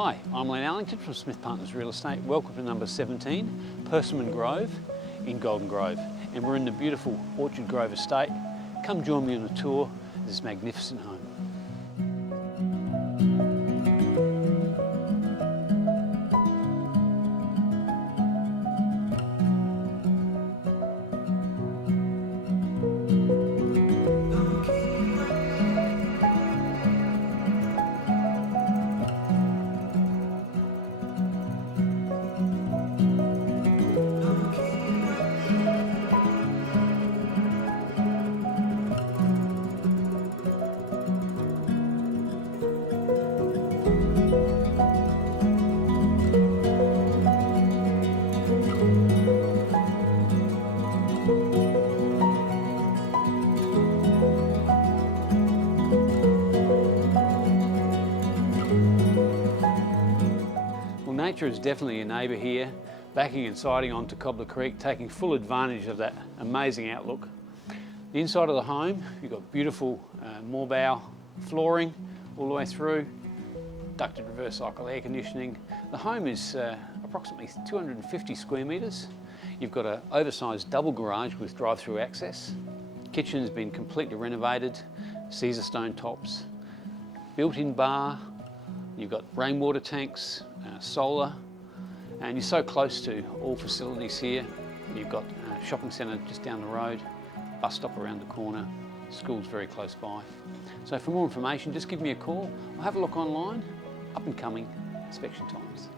Hi, I'm Len Allington from Smith Partners Real Estate. Welcome to number 17, Persimmon Grove in Golden Grove. And we're in the beautiful Orchard Grove estate. Come join me on a tour of this magnificent home. Nature is definitely a neighbour here, backing and siding onto Cobbler Creek, taking full advantage of that amazing outlook. The inside of the home, you've got beautiful moorbow flooring all the way through, ducted reverse cycle air conditioning. The home is approximately 250 square metres. You've got an oversized double garage with drive-through access. Kitchen's been completely renovated, Caesar stone tops, built-in bar. You've got rainwater tanks, solar, and you're so close to all facilities here. You've got a shopping centre just down the road, bus stop around the corner, school's very close by. So for more information, just give me a call or have a look online. Up and coming inspection times.